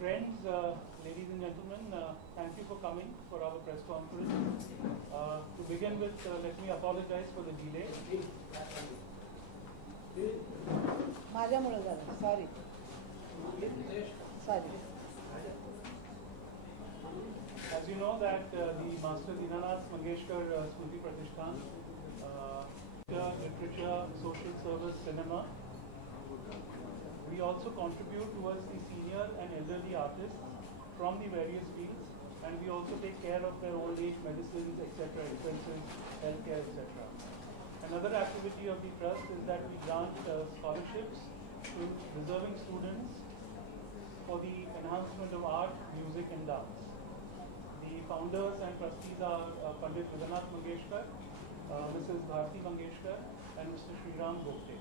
Friends, ladies and gentlemen, thank you for coming for our press conference. To begin with, let me apologize for the delay. माझ्यामुळे झालं. Sorry. As you know that the Master Dinanath Mangeshkar Smriti Pratishthan, literature, social service, cinema. We also contribute towards the senior and elderly artists from the various fields, and we also take care of their old age medicines, etc., expenses, healthcare, etc. Another activity of the trust is that we grant scholarships to deserving students for the enhancement of art, music, and dance. The founders and trustees are Pandit Vidhanath Mangeshkar, Mrs. Bharti Mangeshkar, and Mr. Sriram Gopte.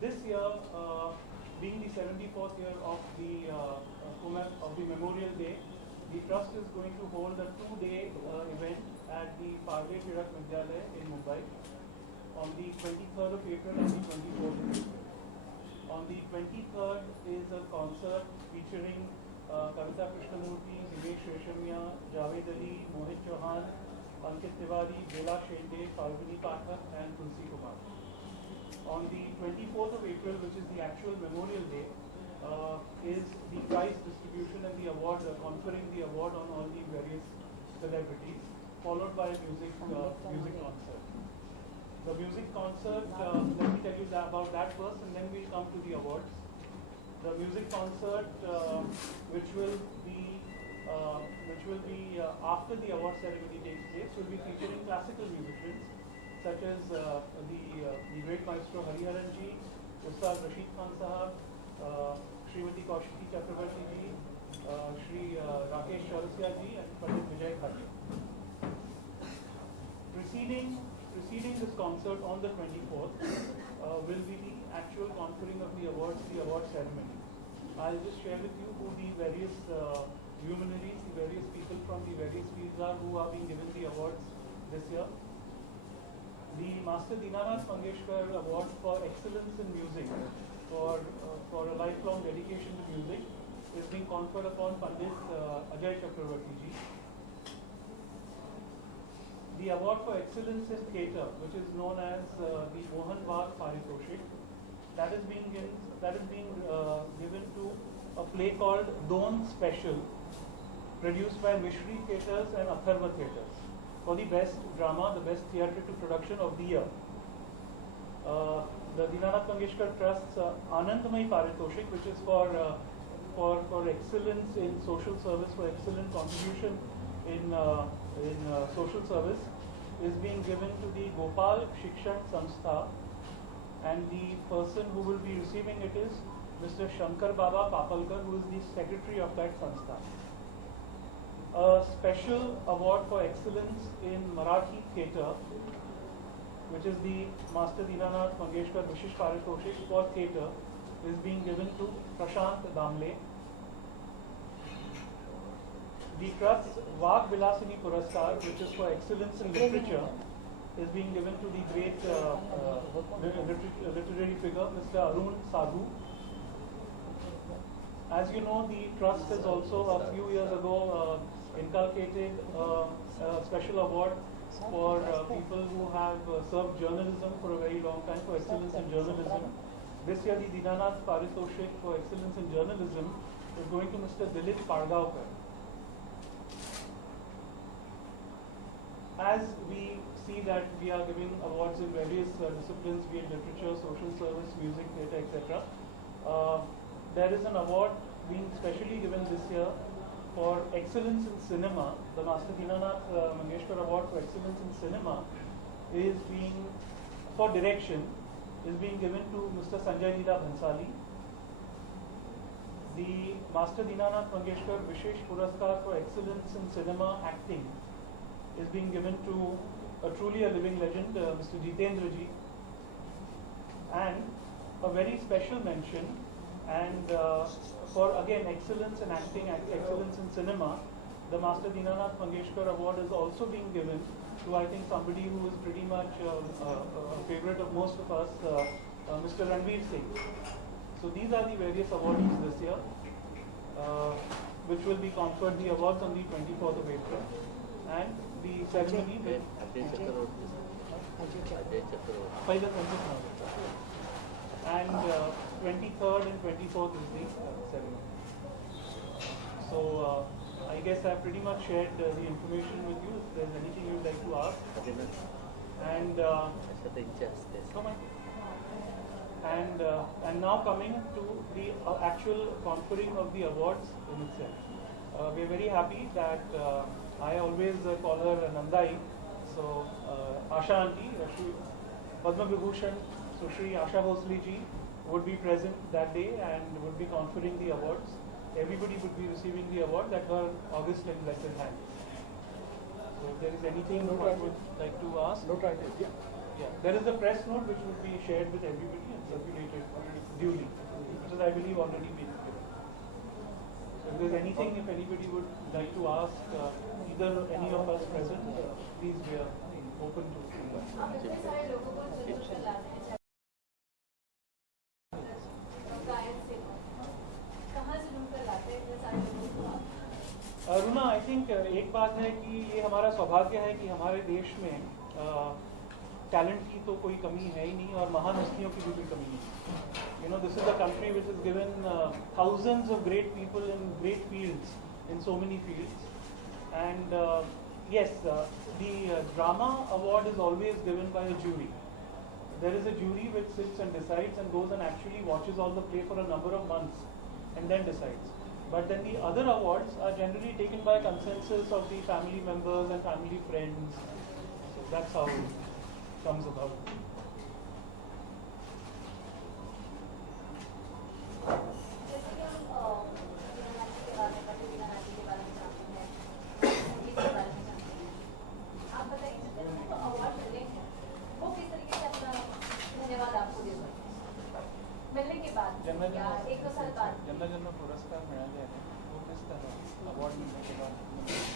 This year, being the 74th year of the Memorial Day, the Trust is going to hold a 2-day event at the Parve Tirak Vidyalaya in Mumbai on the 23rd of April and the 24th of April. On the 23rd is a concert featuring Kavita Krishnamurthy, Dinesh Reshamia, Javed Ali, Mohit Chauhan, Ankit Tiwari, Bela Shende, Falguni Pathak, and Tulsi Kumar. On the 24th of April, which is the actual Memorial Day, is the prize distribution and the award, conferring the award on all the various celebrities, followed by a music concert. The music concert, let me tell you about that first, and then we'll come to the awards. The music concert, which will be after the award ceremony takes place, will be featuring classical musicians such as the great maestro Hariharan ji, Ustad Rashid Khan Sahab, Srimati Kaushiki Chakravarti ji, Shri Rakesh Chaurasiya ji, and Pandit Vijay Khaji. Preceding this concert on the 24th will be the actual conferring of the awards, the award ceremony. I'll just share with you who the various luminaries, the various people from the various fields are who are being given the awards this year. The Master Dinanath Mangeshkar Award for Excellence in Music for a lifelong dedication to music is being conferred upon Pandit Ajay Chakravarti ji. The Award for Excellence in Theatre, which is known as the Mohan Bagh Paritoshik, that is being given to a play called Don Special, produced by Mishri Theatres and Atharva Theatres, for the best drama, the best theatrical production of the year. The Dinanath Mangeshkar Trust's Anandamay Paritoshik, which is for excellence in social service, for excellent contribution in social service, is being given to the Gopal Shikshan Samstha, and the person who will be receiving it is Mr. Shankar Baba Papalkar, who is the secretary of that Samstha. A special award for excellence in Marathi theatre, which is the Master Dinanath Mangeshkar Vishish Paritoshik for theatre, is being given to Prashant Damle. The Trust's Vag Vilasini Puraskar, which is for excellence in literature, is being given to the great literary figure, Mr. Arun Sadhu. As you know, the Trust has also a few years ago inculcated a special award for people who have served journalism for a very long time, for excellence in journalism. This year, the Dinanath Paritoshik for excellence in journalism is going to Mr. Dilip Pargaonkar. As we see that we are giving awards in various disciplines, be it literature, social service, music, theatre, etc. There is an award being specially given this year for excellence in cinema. The Master Dinanath Mangeshkar Award for excellence in cinema is being, for direction, is being given to Mr. Sanjay Leela Bhansali. The Master Dinanath Mangeshkar Vishesh Puraskar for excellence in cinema acting is being given to truly a living legend, Mr. Jitendra ji. And a very special mention, and for again excellence in acting, excellence in cinema, the Master Dinanath Mangeshkar Award is also being given to I think somebody who is pretty much a favorite of most of us, Mr. Ranveer Singh. So these are the various awardees this year, which will be conferred the awards on the 24th of April, and the ceremony will. Ajay Chakravarti. Final and 23rd and 24th is the ceremony. So I guess I pretty much shared the information with you. If there's anything you'd like to ask, and come on. And now coming to the actual conferring of the awards in itself. We're very happy that I always call her Nandai. So Asha Aunty, Padma Vibhushan, so Shri Asha Bhosle ji would be present that day and would be conferring the awards. Everybody would be receiving the award at her August and blessed hand. So if there is anything you would like to ask. Yeah, there is a press note which would be shared with everybody and circulated duly, which is I believe already been given. So if there's anything, if anybody would like to ask either any of us present, please we are open to feedback. इतने सारे लोगों को जुलूस कर लाते हैं गायन से कहाँ जुलूस कर लाते हैं इतने सारे लोगों को अरुणा, आई थिंक एक बात है कि ये हमारा सौभाग्य है कि हमारे देश में टैलेंट की तो कोई कमी है ही नहीं और महान हस्तियों की भी कोई कमी नहीं. You know, this is a country which has given thousands of great people in great fields, in so many fields. And yes, the drama award is always given by a jury. There is a jury which sits and decides and goes and actually watches all the play for a number of months and then decides. But then the other awards are generally taken by consensus of the family members and family friends. So that's how it comes about. जैसे कि हम वीरानाटी के बारे में वीरानाटी के बारे में जानते हैं संगीत के बारे में जानते हैं आप बताइए जितने जो अवार्ड मिले हैं वो किस तरीके से अपना धन्यवाद आपको दे सकते हैं मिलने के बाद या एक दो साल बाद ज्यांना ज्यांना पुरस्कार मिळाले आहेत तो किस तरह अवॉर्ड मिळणे के बाद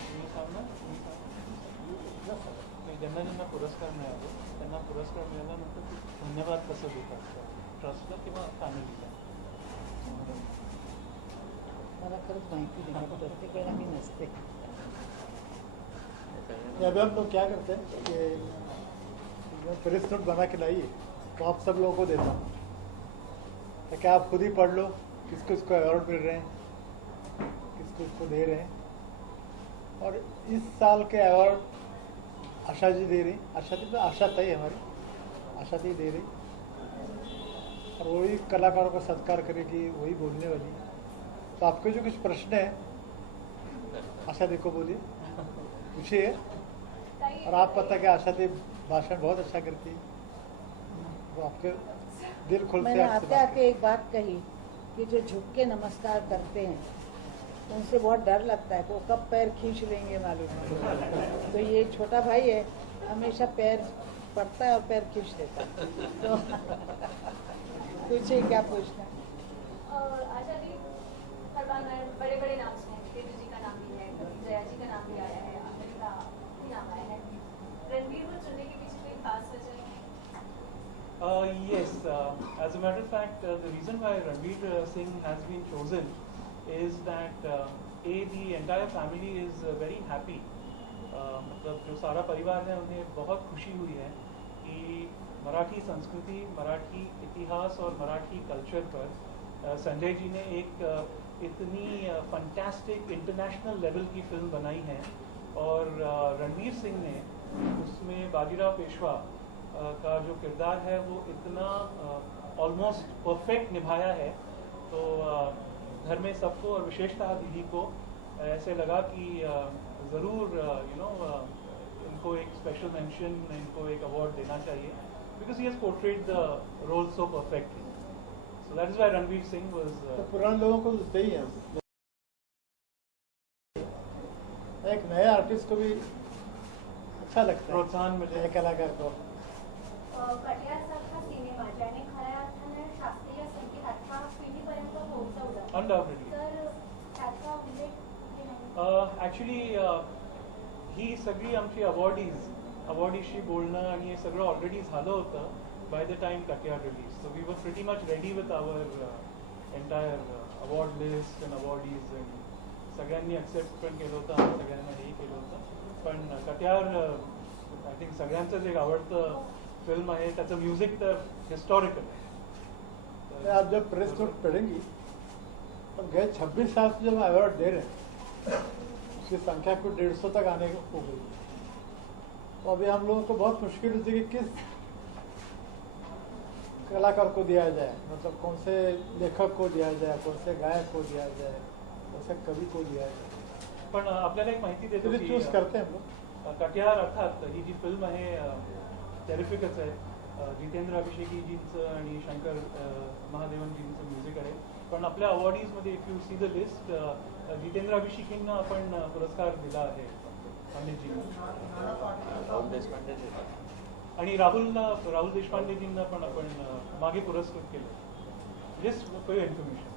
तुम्ही सांगा नाही ज्यांना ज्यांना पुरस्कार मिळाले त्यांना पुरस्कार मिळाल्यानंतर ते धन्यवाद कसं देतात ट्रस्टला किंवा फॅमिलीला. मला खरंच माहिती नाही प्रत्येक वेळेला मी नसते. अभी हम लोग क्या करते हैं कि प्रेस नोट बना के लाइए तो आप सब लोगों को देता हूँ ताकि आप खुद ही पढ़ लो किसको इसको अवार्ड मिल रहे हैं किसको इसको दे रहे हैं. और इस साल के अवार्ड आशा जी दे रही. आशा तय हमारी आशा दी दे रही और वही कलाकारों का सत्कार करेगी वही बोलने वाली. तो आपके जो कुछ प्रश्न है आशा देखो बोलिए पूछिए. और आप पता कि आशा दी भाषण बहुत अच्छा करती है वो आपके दिल खोल से मैंने आपसे आते बात आते एक बात कही कि जो झुक के नमस्कार करते हैं उनसे बहुत डर लगता है कि वो कब पैर खींच लेंगे मालूम नहीं. तो ये छोटा भाई है हमेशा पैर पड़ता है और पैर खींच देता है. तो पूछिए क्या पूछना है. आशा जी हर बार बड़े बड़े नाम सुने तेजू जी का नाम भी है कभी जया जी का नाम भी आया है आमिर का भी नाम आया है रणवीर को चुनने के पीछे कोई खास वजह है Yes, as a matter of fact, the reason why Ranveer Singh has been chosen is that the entire family is very happy. मतलब जो सारा परिवार है उन्हें बहुत खुशी हुई है कि मराठी संस्कृति, मराठी इतिहास और मराठी कल्चर पर संजय जी ने एक इतनी फंटास्टिक इंटरनेशनल लेवल की फिल्म बनाई है और रणवीर सिंह ने उसमें बाजीराव पेशवा का जो किरदार है वो इतना ऑलमोस्ट परफेक्ट निभाया है. तो घर में सबको और विशेषतः दीदी को ऐसे लगा कि ज़रूर इनको एक स्पेशल मेंशन इनको एक अवार्ड देना चाहिए because he has portrayed the role so perfectly. So that is why Ranveer Singh was. तो पुराने लोगों को तो सही है एक नए आर्टिस्ट को भी अच्छा लगता है प्रोत्साहन मिले. नए कलाकार को. कटियार सारखा सिनेमा ज्याने खऱ्या अर्थाने शास्त्रीय संगीत अख्खा पिढीपर्यंत पोहोचवला Undoubtedly. तर त्याचा उल्लेख कुठे नाही Actually, ही सगळी आमची अवॉर्डीज अवॉर्डीशी बोलणं आणि हे सगळं ऑलरेडी झालं होतं by the time Katiyar release. So we were pretty much ready with our entire award list and awardees and सगळ्यांनी ॲक्सेप्ट पण केलं होतं आणि सगळ्यांना हेही केलं होतं. पण कटियार आय थिंक सगळ्यांचंच एक आवडतं फिल्म आहे. त्याचं म्युझिक तर हिस्टॉरिकल आहे. आप जब प्रेस नोट पढ़ेंगी तो गए 26 साल से जब अवार्ड दे रहे हैं उसकी संख्या कुछ 150 तक आने हो गई. तो अभी हम लोगों को बहुत मुश्किल होती है कि किस कलाकार को दिया जाए, मतलब कौन से लेखक को दिया जाए, कौन से गायक को दिया जाए, कौन से कवि को दिया जाए. पण आपल्याला एक माहिती देतो तो की चूज करते हैं हम लोग. कटियार अर्थात ही जी फिल्म आहे टेरिफिकच आहे. जितेंद्र अभिषेकीजींचं आणि शंकर महादेवनजींचं म्युझिक आहे. पण आपल्या अवॉर्डीजमध्ये if you see the list Jitendra अभिषेकींना आपण पुरस्कार दिला आहे पंडितजींना आणि राहुल देशपांडेजींना पण आपण मागे पुरस्कृत केलं. Just for your information.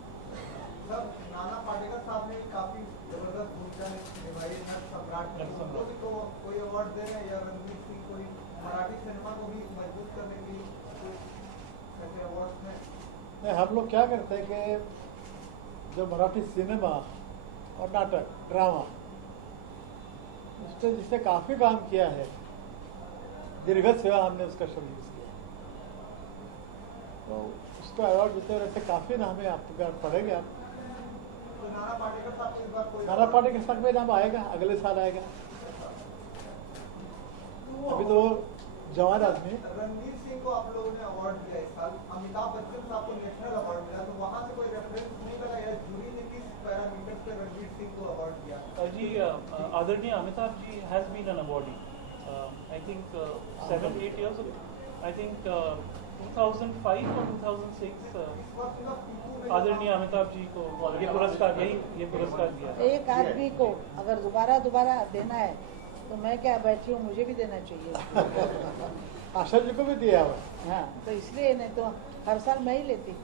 Nana Patekar साहब ने काफी जबरदस्त भूमिका निभाई है नट सम्राट में. उनको भी तो कोई अवार्ड दे रहे हैं या रणवीर सिंह कोई मराठी सिनेमा को भी मजबूत करने के लिए ऐसे अवार्ड हैं? नहीं, हम लोग क्या करते हैं कि जो मराठी सिनेमा और नाटक ड्रामा उसने जिसने काफी काम किया है, दीर्घ सेवा हमने उसका शब्द यूज किया, तो उसको अवार्ड देते हुए ऐसे काफी नाम है. आप पढ़ेंगे आप तो नाना पाटेकर साहब को इस बार कोई नाना पाटेकर साहब में नाम आएगा, अगले साल आएगा. अभी तो वो जवान आदमी है. रणवीर सिंह को आप लोगों ने अवार्ड दिया इस साल. अमिताभ बच्चन साहब को नेशनल अवार्ड मिला, तो वहाँ से कोई रेफरेंस नहीं मिला या जूरी ने किस पैरामीटर पे रणवीर सिंह को अवार्ड दिया? जी आदरणीय Amitabh ji has been an awardee I think 7-8 years ago. I think 2005 or 2006 इस वर्ष का पीकू में आदरणीय अमिताभ जी को ये पुरस्कार दिया है. एक आदमी को अगर दोबारा देना है तो मैं क्या बैठी हूँ, मुझे भी देना चाहिए. आशा जी को भी दिया हुआ. हाँ, तो इसलिए नहीं तो हर साल मैं ही लेती.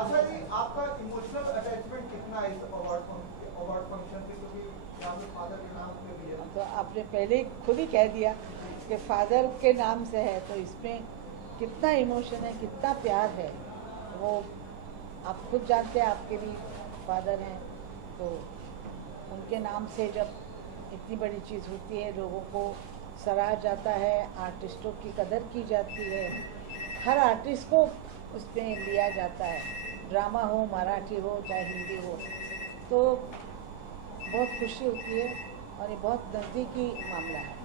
आशा जी, आपका इमोशनल अटैचमेंट कितना है इस अवार्ड फंक्शन से, क्योंकि आपके फादर के नाम पे भी है? तो आपने पहले ही खुद ही कह दिया कि फादर के नाम से है, तो इसमें कितना इमोशन है, कितना प्यार है, वो आप खुद जानते हैं. आपके भी फादर हैं, तो उनके नाम से जब इतनी बड़ी चीज़ होती है, लोगों को सराहा जाता है, आर्टिस्टों की कदर की जाती है, हर आर्टिस्ट को उसमें लिया जाता है, ड्रामा हो, मराठी हो, चाहे हिंदी हो, तो बहुत खुशी होती है और ये बहुत नज़दीकी मामला है.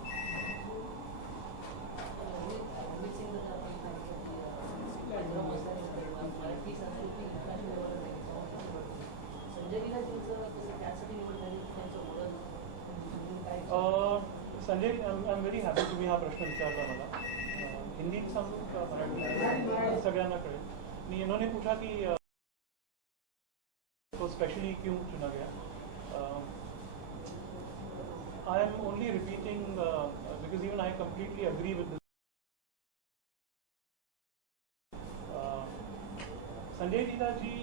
Sanjay I am very happy तुम्ही हा प्रश्न विचारला मला. हिंदीत सांगू का मराठी सगळ्यांना कळेल. मी इन्होंने पूछा कि तो स्पेशली क्यों चुना गया. I am only repeating because even I completely agree with this. Sanjay Leela ji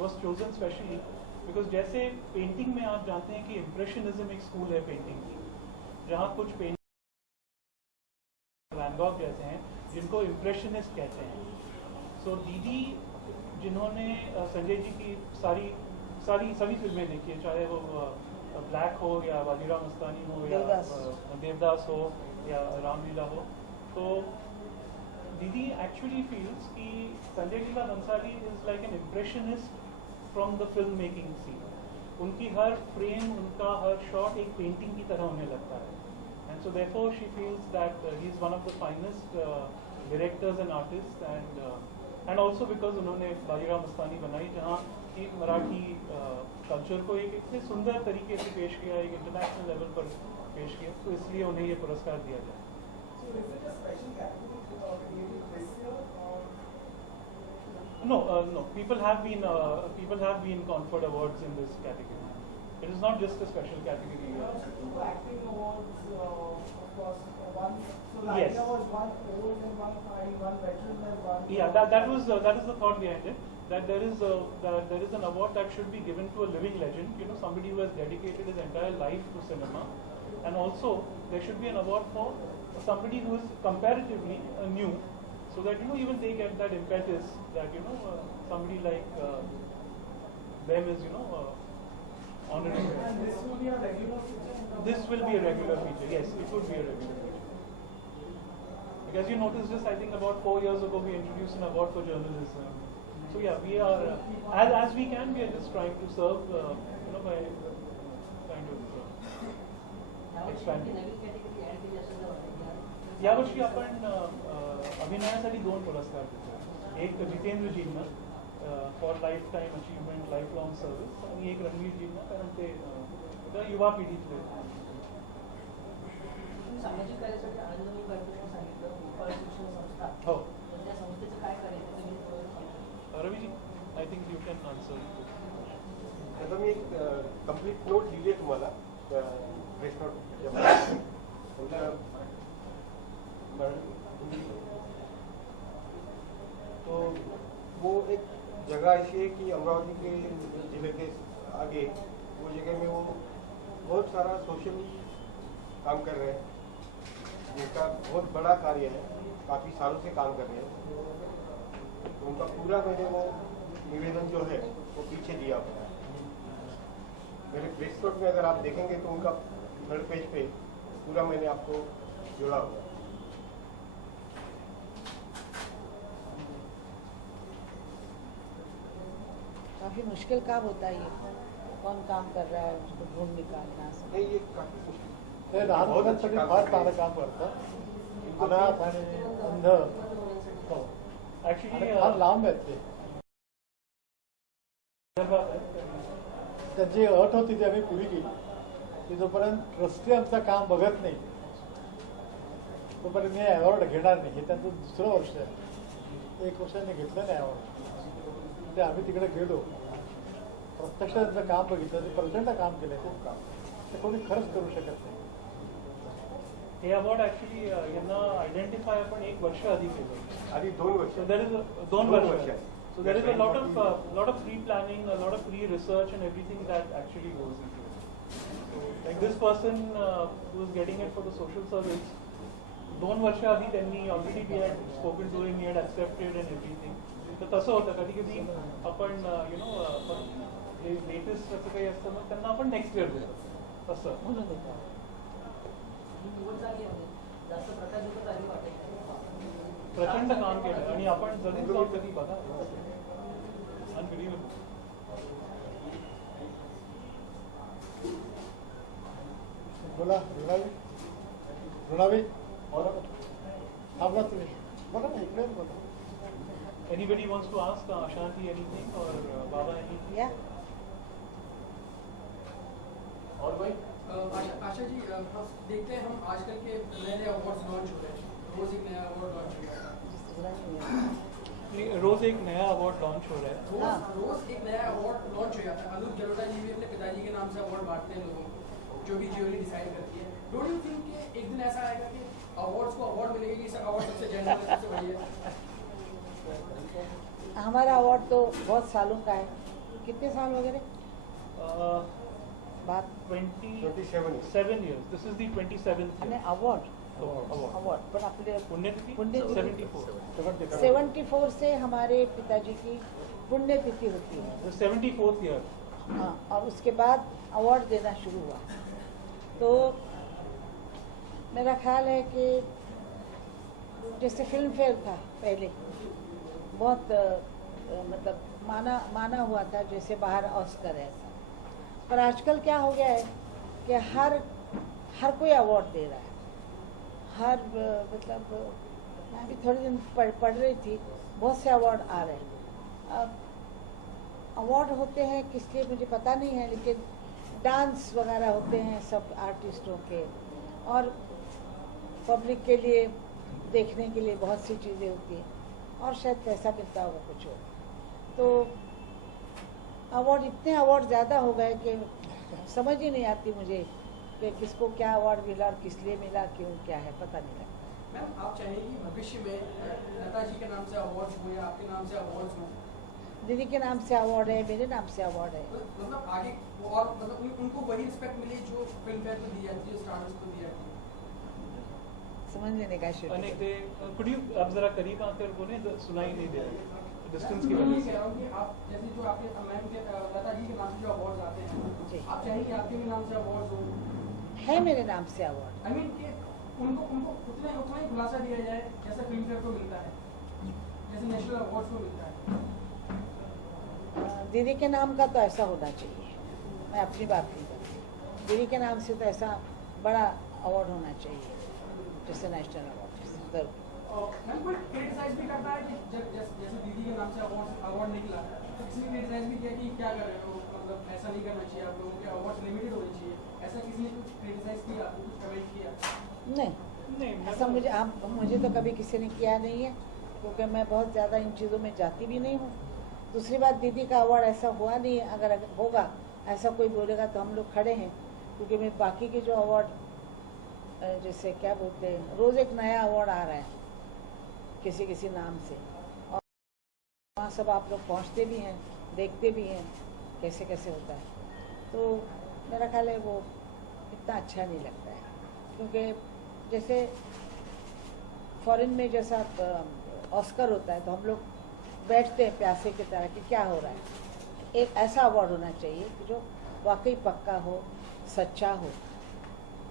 was chosen specially because जैसे पेंटिंग में आप जानते हैं कि इम्प्रेशनिज्म एक स्कूल है पेंटिंग की, जहाँ कुछ वैन गॉग जैसे हैं जिनको इम्प्रेशनिस्ट कहते हैं. सो दीदी जिन्होंने संजय जी की सभी फिल्में देखी है, चाहे वो ब्लैक हो या बाजीराव मस्तानी हो या देवदास हो या रामलीला हो, तो दीदी एक्चुअली फील्स कि Sanjay Leela Bhansali is like an impressionist from the film making scene. उनकी हर फ्रेम, उनका हर शॉट एक पेंटिंग की तरह उन्हें लगता है. And so therefore she feels that he is one of the finest directors and artist. And also because उन्होंने बाजीराव मस्तानी बनाई, जहाँ एक मराठी कल्चर को एक इतने सुंदर तरीके से पेश किया, एक इंटरनेशनल लेवल पर पेश किया, तो इसलिए उन्हें ये पुरस्कार दिया जाए. No, people have been conferred awards in this category. It is not just a special category. Acting awards, of course, one. So Yes. was one old and one fine, one veteran and one. Yeah, that is the thought behind it. that there is an award that should be given to a living legend, you know, somebody who has dedicated his entire life to cinema, and also there should be an award for somebody who is comparatively new, so that, you know, even they get that impetus that, you know, somebody like them is, you know, honoring them. And this will be a regular feature? This will be a regular feature, yes, it would be a regular feature. Because you noticed this, I think about 4 years ago we introduced an award for journalism. So yeah, we are, as we can, we are just trying to serve, you know, by kind of expanding. यावर्षी आपण अभिनयासाठी 2 पुरस्कार देतो. एक जितेंद्रजींना for life time achievement life long service, आणि एक रणवीरजींना, कारण ते युवा पिढीतले. सामाजिक कार्यासाठी आनंद कार्यक्रम सांगितलं, भोपाळ शिक्षण संस्था. हो. त्या संस्थेचं काय कार्य आहे ते तुम्ही Raviji, I think you can answer. आता मी एक कंप्लीट नोट लिहिली आहे तुम्हाला प्रेस नोट. तो वो एक जगह ऐसी है कि अमरावती के जिले के आगे वो जगह में वो बहुत सारा सोशल काम कर रहे हैं, जिनका बहुत बड़ा कार्य है, काफ़ी सालों से काम कर रहे हैं. तो उनका पूरा मैंने वो निवेदन जो है वो पीछे दिया हुआ है मेरे प्रेस नोट में. अगर आप देखेंगे तो उनका 3rd पेज पे पूरा मैंने आपको जोड़ा हुआ है. काफी मुश्किल काम होता है ये, कौन काम कर रहा है उसको ढूंढ निकालना. नहीं, ये काफी मुश्किल ते लहान मुलांसाठी फार चांगलं काम करतात. अनाथ आणि अंध हो. ऍक्च्युली आणि फार लांब आहेत ते. त्यांची अट होती ती आम्ही पुरी केली की जोपर्यंत ट्रस्टी आमचं काम बघत नाही तोपर्यंत मी अवॉर्ड घेणार नाही. हे त्यांचं 2रं वर्ष आहे. 1 वर्षाने घेतलं नाही अवॉर्ड. ते आम्ही तिकडे गेलो, प्रत्यक्ष त्यांचं काम बघितलं, ते प्रचंड काम केलं. खूप काम ते कोणी खरंच करू शकत नाही. हे अवॉर्ड ऍक्च्युली यांना आयडेंटिफाय आपण 1 वर्ष आधी केलं. आधी 2 वर्ष. So there is 2 वर्ष. So there is a lot of pre-planning, a lot of pre-research and everything that actually goes into it. So like this person who is getting it for the social service, 2 वर्ष आधी त्यांनी already we had spoken to him, he had accepted and everything. तर तसं होतं कधी कधी आपण you know latest असं काही असतं मग त्यांना आपण नेक्स्ट इयर देतो तसं. म्हणून देतो. निवड झाली आहे जास्त प्रकाशित झाली वाटेल. प्रचंड काम केलं आणि आपण जरूर जाऊन कधी बघा. अनबिलिव्हेबल. बोला ऋणावी. ऋणावी थांबला तुम्ही. बघा ना इकडे बघा. Anybody wants to ask Ashanti anything or Baba anything? या और भाई आशा जी, हम देखते हैं हम आजकल के नए नए अवार्ड्स लॉन्च हो रहे हैं. रोज एक नया अवार्ड लॉन्च हो रहा है. रोज एक नया अवार्ड लॉन्च हो रहा है. रोज एक नया अवार्ड लॉन्च हो जाता है. अनूप जलोटा जी भी अपने पिताजी के नाम से अवार्ड बांटते हैं लोगों को, जो भी ज्यूरी डिसाइड करती है. डोंट यू थिंक कि एक दिन ऐसा आएगा कि अवार्ड्स को अवार्ड मिलेगा कि इस अवार्ड सबसे जेन्युइन सबसे बढ़िया है? हमारा अवार्ड तो बहुत सालों का है. कितने साल वगैरह बात 27 years. This is the 27th आणि year. Award Award. अवॉर्ड पण आपले पुण्यतिथि पुण्यतिथि 74. 74 से हमारे पिताजी की पुण्यतिथि होती है. The 74th year. हाँ, और उसके बाद अवार्ड देना शुरू हुआ. तो मेरा ख्याल है कि जैसे फिल्म फेयर था पहले बहुत मतलब माना हुआ था, जैसे बाहर ऑस्कर है. पर आजकल क्या हो गया है कि हर कोई अवार्ड दे रहा है. हर मतलब मैं भी थोड़े दिन पढ़ रही थी, बहुत से अवार्ड आ रहे हैं. अब अवार्ड होते हैं किस लिए मुझे पता नहीं है, लेकिन डांस वगैरह होते हैं सब आर्टिस्टों के, और पब्लिक के लिए देखने के लिए बहुत सी चीज़ें होती हैं, और शायद पैसा मिलता होगा कुछ हो. तो अवार्ड इतने अवार्ड ज़्यादा हो गए कि समझ ही नहीं आती मुझे कि किसको क्या अवार्ड मिला और किस लिए मिला, क्यों, क्या है, पता नहीं लगता. मैम, आप चाहेंगे भविष्य में लता जी के नाम से अवार्ड्स हो या आपके नाम से अवार्ड्स हो? दीदी के नाम से अवार्ड है, मेरे नाम से अवार्ड है। मतलब आगे और मतलब उनको वही रिस्पेक्ट मिले जो फिल्म फेयर को दी जाती है, स्टार्स को दी जाती है। समझ लेने का शुरू अनेक दे कुड यू अब जरा करीब आकर बोले, सुनाई नहीं दे रहा डिस्टेंस की मैं वजह ये से। कह रहा हूँ कि आप जैसे जो आपके मैम के लता जी के नाम से जो अवार्ड्स आते जी। हैं, आप चाहेंगे आपके भी नाम से अवार्ड्स हो? है, मेरे नाम से अवार्ड। आई मीन कि उनको उनको उतना ही खुलासा दिया जाए जैसा फिल्म फेयर को मिलता है, जैसे नेशनल अवार्ड्स को मिलता है। दीदी के नाम का तो ऐसा होना चाहिए, मैं अपनी बात नहीं करती। दीदी के नाम से तो ऐसा बड़ा अवार्ड होना चाहिए, जैसे नेशनल अवार्ड। मैम कोई क्रिटिसाइज भी करता है कि जैसे दीदी के नाम से अवार्ड निकला, तो किसी ने क्रिटिसाइज भी किया कि क्या कर रहे हो, मतलब ऐसा नहीं करना चाहिए, आप लोगों के अवार्ड्स लिमिटेड होने चाहिए, ऐसा किसी ने कुछ क्रिटिसाइज किया, कुछ कमेंट किया? नहीं, नहीं ऐसा मुझे तो कभी किसी ने किया नहीं है, क्योंकि मैं बहुत ज़्यादा इन चीज़ों में जाती भी नहीं हूँ। दूसरी बात, दीदी का अवार्ड ऐसा हुआ नहीं है, अगर होगा ऐसा कोई बोलेगा तो हम लोग खड़े हैं, क्योंकि मैं बाकी के जो अवार्ड जैसे क्या बोलते हैं, रोज़ एक नया अवार्ड आ रहा है किसी किसी नाम से, और वहाँ सब आप लोग पहुँचते भी हैं, देखते भी हैं कैसे कैसे होता है। तो मेरा ख्याल है वो इतना अच्छा नहीं लगता है, क्योंकि जैसे फॉरेन में जैसा ऑस्कर होता है तो हम लोग बैठते हैं प्यासे की तरह कि क्या हो रहा है। एक ऐसा अवार्ड होना चाहिए कि जो वाकई पक्का हो, सच्चा हो।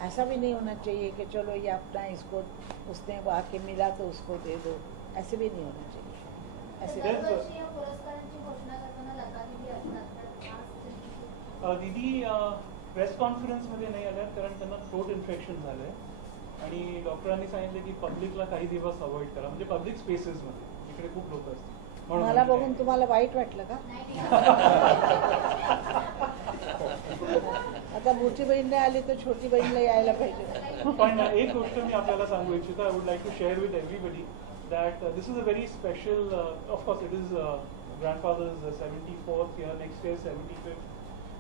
ऐसा भी नहीं होना चाहिए कि चलो ये अपना इसको उसने वो आके मिला तो उसको दे दो, ऐसे भी नहीं होना चाहिए। ऐसे दरवर्षी या पुरस्कारांची घोषणा करताना लता दीदी असतात. दीदी प्रेस कॉन्फरन्समध्ये नाही आल्या, कारण त्यांना थ्रोट इन्फेक्शन झालंय आणि डॉक्टरांनी सांगितलं की पब्लिकला काही दिवस अवॉइड करा, म्हणजे पब्लिक स्पेसेसमध्ये जिकडे खूप लोक असतील. म्हणून मला बघून तुम्हाला वाईट वाटलं का? आता मोठी बहीण नाही आली तर छोटी बहीणला यायला पाहिजे. पण एक गोष्ट मी आपल्याला सांगू इच्छितो, I would like to share with everybody that this is a very special, of course it is grandfather's 74th year, next year 75th.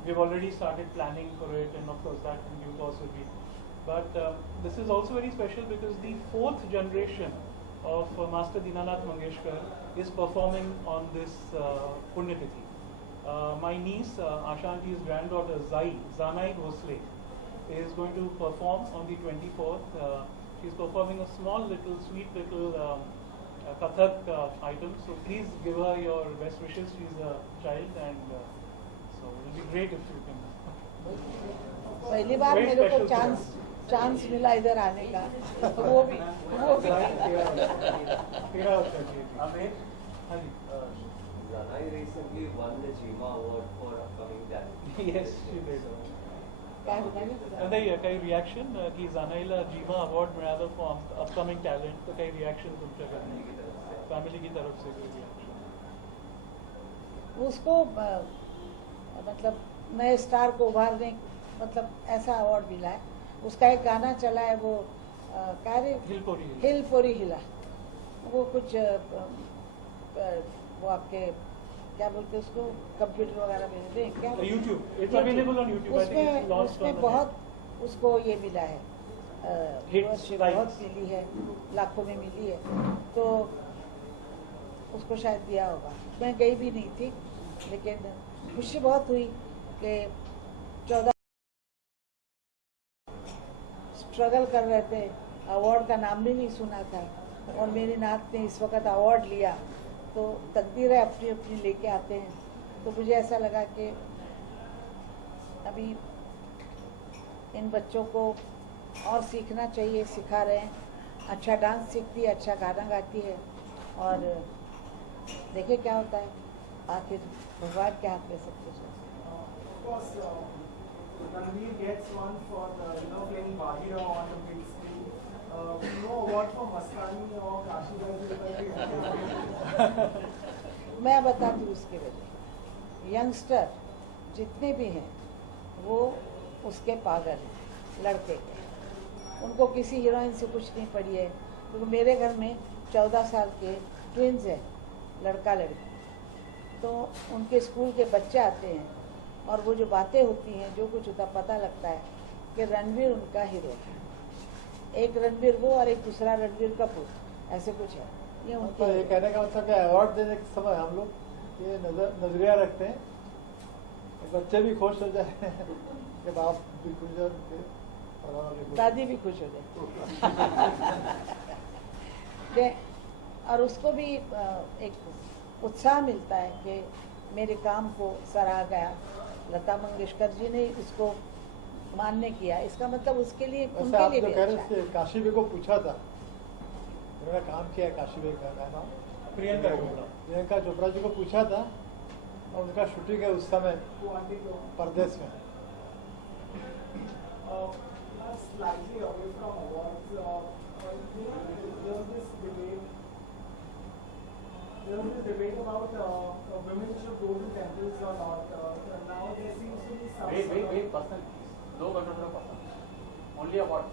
We've already started planning for it, and of course that in due course will be. But this is also very special because the 4th generation of Master Dinanath Mangeshkar is performing on this Punyatithi. My niece, Ashanti's granddaughter Zanai Bhosle, is going to perform on the 24th. She's performing a small little, sweet little Kathak item. So please give her your best wishes. She's a child, and so it will be great if you can. पहली बार Very मेरे को special chance मिला इधर आने का, वो भी तेरा होता है। Amit, हाँ जी। Zanai recently won the GMA award for upcoming talent. Yes, she did. काय म्हणाले? नाही काही रिॲक्शन की जानाईला जीमा अवॉर्ड मिळालं फॉर अपकमिंग टॅलेंट, तर काही रिॲक्शन तुमच्याकडे फैमिली की तरफ से कोई रिएक्शन? उसको मतलब नए स्टार को उभारने, मतलब ऐसा अवार्ड मिला है। उसका एक गाना चला है, वो कार्य हिल पोरी हिला, वो कुछ वो आपके क्या बोलते हैं उसको, कंप्यूटर वगैरह में दे क्या, YouTube, it's available on YouTube. उसमें बहुत उसको ये मिला है, बहुत मिली है, लाखों में मिली है, तो उसको शायद दिया होगा। मैं गई भी नहीं थी, लेकिन खुशी बहुत हुई कि 14 स्ट्रगल कर रहे थे, अवार्ड का नाम भी नहीं सुना था, और मेरी नात ने इस वक्त अवार्ड लिया, तो तकदीर है अपनी अपनी लेके आते हैं। तो मुझे ऐसा लगा कि अभी इन बच्चों को और सीखना चाहिए, सिखा रहे हैं। अच्छा डांस सीखती है, अच्छा गाना गाती है, और देखिए क्या होता है, आखिर भगवान के हाथ में सब कुछ है। Of course, Ranveer gets one for playing Bahira on the big screen. No award for Mastani or Kashi Garg. मैं बताती हूँ उसके वजह, यंगस्टर जितने भी हैं वो उसके पागल हैं, लड़के के। उनको किसी हीरोइन से कुछ नहीं पड़ी है, क्योंकि मेरे घर में 14 साल के ट्विन्स हैं, लड़का लड़की। तो उनके स्कूल के बच्चे आते हैं, और वो जो बातें होती हैं, जो कुछ होता, पता लगता है कि रणवीर उनका हीरो है। एक रणवीर वो और एक दूसरा रणवीर कपूर, ऐसे कुछ है। ये उनके ये कहने का मतलब क्या, अवार्ड देने के समय हम लोग ये नजरिया रखते हैं बच्चे भी खुश हो जाए कि बाप भी खुश हो जाए और भी खुश। दादी भी खुश हो जाए और उसको भी एक उत्साह मिलता है कि मेरे काम को सराहा गया। लता मंगेशकर जी ने इसको मान्य किया, इसका मतलब उसके लिए वैसे उनके आप लिए जो भी कह अच्छा रहे है। थे काशी बे को पूछा था, उन्होंने काम किया है काशी बे का नाम प्रियंका चोपड़ा जी को पूछा था और उनका शूटिंग है उस समय परदेश में। Slightly away from awards, there was this debate about women should go to temples or not. Now there seems to be some. Wait, person. 2 घंटे थोड़ा person. Only awards.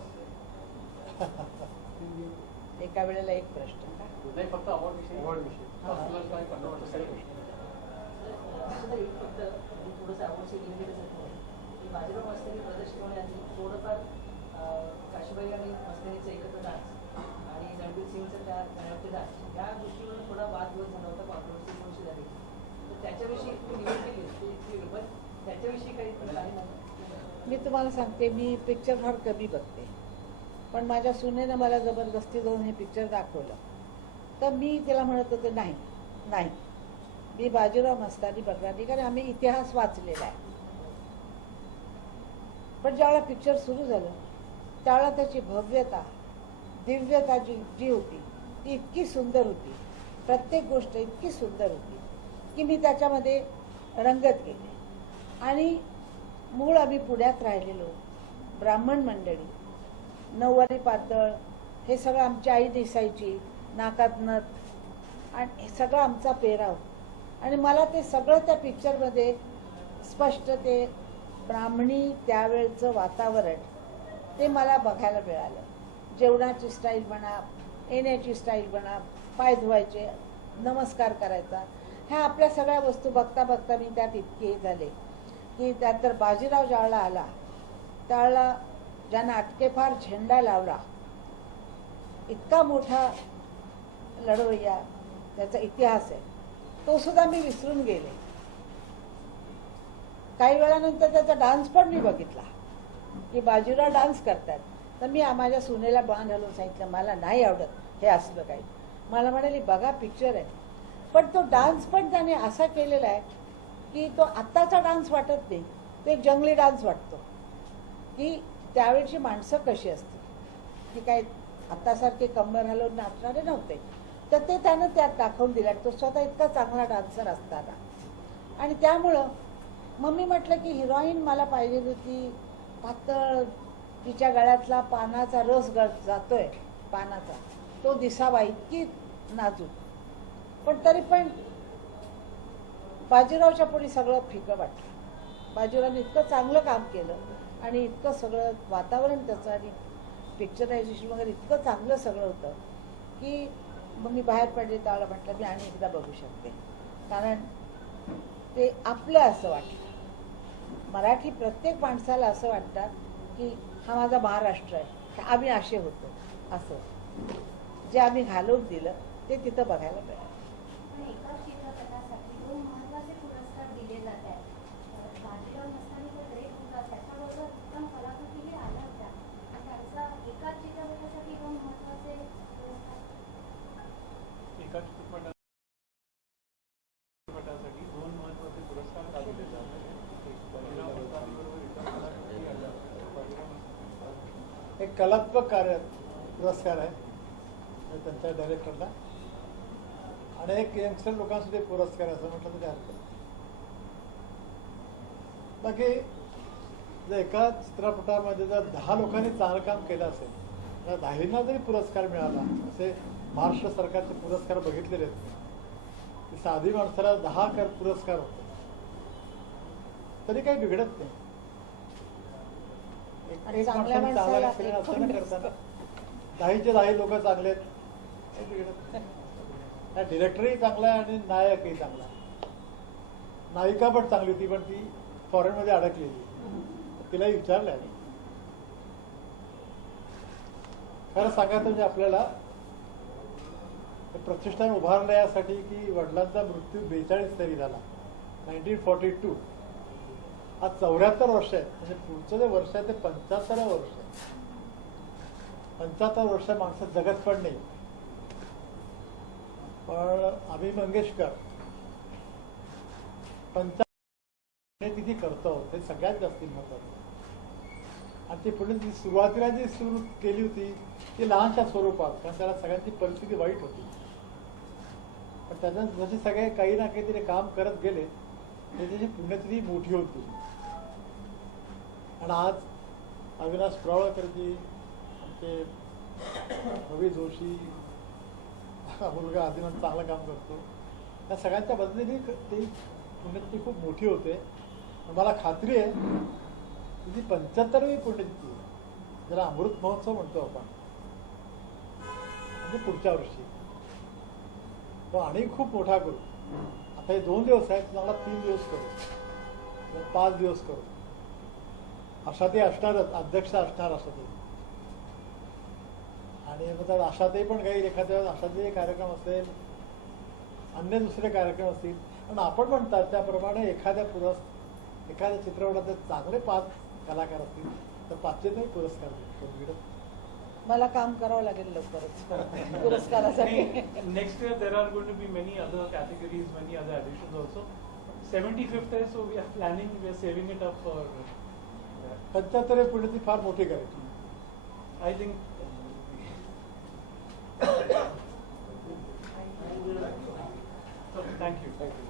एका वेळेला एक प्रश्न का? नाही फक्त अवॉर्ड विषयी. पर्सनल काय कंट्रोवर्सी एक फक्त थोडंसं अवॉर्डचं रिलेटेडच आहे की बाजीराव मस्तानी प्रदर्शन होण्याआधी थोडंफार काशीबाई आणि मस्तानीचं एकत्र डान्स आणि रणवीर सिंगचं त्या गाण्यावरती डान्स या गोष्टीवर थोडा वादविवाद झाला होता, कॉन्ट्रोवर्सी थोडीशी झाली. तर त्याच्याविषयी तुम्ही निवड केली होती पण त्याच्याविषयी काही नाही. मी तुम्हाला सांगते, मी पिक्चर फार कमी बघते, पण माझ्या सुनेनं मला जबरदस्ती जाऊन हे पिक्चर दाखवलं तर मी तिला म्हणत होते नाही नाही, मी बाजीराव मस्तानी बघणार नाही, कारण आम्ही इतिहास वाचलेला आहे. पण ज्यावेळेला पिक्चर सुरू झालं त्यावेळेला त्याची भव्यता दिव्यता जी होती ती इतकी सुंदर होती, प्रत्येक गोष्ट इतकी सुंदर होती की मी त्याच्यामध्ये रंगत गेले. आणि मूळ आम्ही पुण्यात राहिलेलो ब्राह्मण मंडळी, नऊवारी पातळ हे सगळं आमची आई दिसायची, नाकात नथ आणि हे सगळं आमचा पेहराव. आणि मला ते सगळं त्या पिक्चरमध्ये स्पष्ट ते ब्राह्मणी त्यावेळचं वातावरण ते मला बघायला मिळालं. जेवणाची स्टाईल म्हणा, येण्याची स्टाईल म्हणा, पाय धुवायचे, नमस्कार करायचा, ह्या आपल्या सगळ्या वस्तू बघता बघता मी त्यात इतके झाले की त्यात तर बाजीराव ज्यावेळेला आला त्यावेळेला ज्यानं अटकेफार झेंडा लावला, इतका मोठा लढवय्या, त्याचा इतिहास आहे, तो सुद्धा मी विसरून गेले. काही वेळानंतर त्याचा डान्स पण मी बघितला की बाजीराव डान्स करतात, तर मी माझ्या सुनेला बाण घालून सांगितलं मला नाही आवडत हे असलं काही. मला म्हणाली बघा पिक्चर आहे, पण तो डान्स पण त्याने असा केलेला आहे की तो आत्ताचा डान्स वाटत नाही, तो एक जंगली डान्स वाटतो. की त्यावेळची माणसं कशी असतील की काय आत्तासारखे कंबर हलवून नाचणारे नव्हते, तर ते त्यानं त्यात दाखवून दिलं. तो स्वतः इतका चांगला डान्सर असताना. आणि त्यामुळं मग मी म्हटलं की हिरोईन मला पाहिजे होती पातळ, तिच्या गळ्यातला पानाचा रस जातोय पानाचा, तो दिसावा इतकी नाजूक. पण तरी पण बाजीरावच्या पुढे सगळं फिकं वाटलं. बाजीरावने इतकं चांगलं काम केलं आणि इतकं सगळं वातावरण त्याचं आणि पिक्चरायझेशन वगैरे इतकं चांगलं सगळं होतं की मग मी बाहेर पडले त्यावेळेला म्हटलं मी आणि एकदा बघू शकते, कारण ते आपलं असं वाटलं. मराठी प्रत्येक माणसाला असं वाटतं की हा माझा महाराष्ट्र आहे, आम्ही असे होतो, असं जे आम्ही घालून दिलं ते तिथं बघायला मिळालं. पण एकाच चित्रपटासाठी 2 महत्त्वाचे पुरस्कार दिले जात आहेत. बाजीराव मस्तानी तो ग्रेट होता, त्याच्याबरोबर उत्तम कलाकृतीही आल्या होत्या, आणि त्यांचा एकाच चित्रपटासाठी 2 महत्त्वाचे पुरस्कार. एका चित्रपटासाठी 2 महत्त्वाचे पुरस्कार का दिले जातात? एक बाजीराव मस्तानीबरोबर इतर कलाकृती आल्या. एक कलात्मक कार्य पुरस्कार आहे त्यांच्या डायरेक्टरला, आणि एक यंगस्टर लोकांसाठी पुरस्कार आहे असं म्हटलं तरी हरकत नाही. बाकी जर एका चित्रपटामध्ये जर 10 लोकांनी चांगलं काम केलं असेल तर 10ना जरी पुरस्कार मिळाला, असे महाराष्ट्र सरकारचे पुरस्कार बघितलेले आहेत की साधी माणसाला 10 पुरस्कार होते तरी काही बिघडत नाही. आणि एक चांगल्या माणसाने चांगला माणसाला एक्सपिरियन्स एक असताना पण करताना 10चे 10 लोक चांगले आहेत, काही बिघडत नाही. डिरेक्टरही चांगला आहे आणि नायकही चांगला आहे. नायिका पण चांगली होती, पण ती फॉरेनमध्ये अडकलेली, तिलाही विचारलं आहे. खरं सांगायचं म्हणजे आपल्याला प्रतिष्ठान उभारलं यासाठी की वडिलांचा मृत्यू 42 साली झाला 1942. आज 74 वर्ष आहेत, म्हणजे पुढचं जे वर्ष आहे ते 75 वर्ष आहे. 75 वर्ष माणसं जगत पण नाही. पण आम्ही मंगेशकर 75 तिथे करतो ते सगळ्यात जास्त महत्वाचं. आणि ती पुढे जी सुरुवातीला जी सुरू केली होती ती लहानशा स्वरूपात, कारण त्याला सगळ्यांची परिस्थिती वाईट होती. पण त्याच्यात जसे सगळे काही ना काहीतरी काम करत गेले त्याची पुण्यतिथी मोठी होती. आणि आज अविनाश प्रवळकरजी, आमचे रवी जोशी हा मुलगा आदिनाथ चांगलं काम करतो, या सगळ्यांच्या बदलीने ती पुण्यतिथी खूप मोठी होते. मला खात्री आहे की 75वी पुण्यतिथी आहे, ज्याला अमृत महोत्सव म्हणतो आपण, म्हणजे पुढच्या वर्षी तो आणि खूप मोठा करू. आता हे 2 दिवस आहेत, चांगला 3 दिवस करू, 5 दिवस करू. आशाताई असणारच, अध्यक्ष असणार आशाताई. आणि मग त्यात आशाताई पण काही एखाद्या आशाताई कार्यक्रम असेल, अन्य दुसरे कार्यक्रम असतील. पण आपण म्हणतात त्याप्रमाणे एखाद्या चित्रपटाचे चांगले 5 कलाकार असतील तर 5चे नाही पुरस्कार देतो. मला काम करावं लागेल लवकरच पुरस्कारासाठी. Next year there are going to be many other categories, many other additions also. 75th is, so we are planning, we are saving it up for. 75 पुण्यतिथी फार मोठी करायची. I think. So, thank you.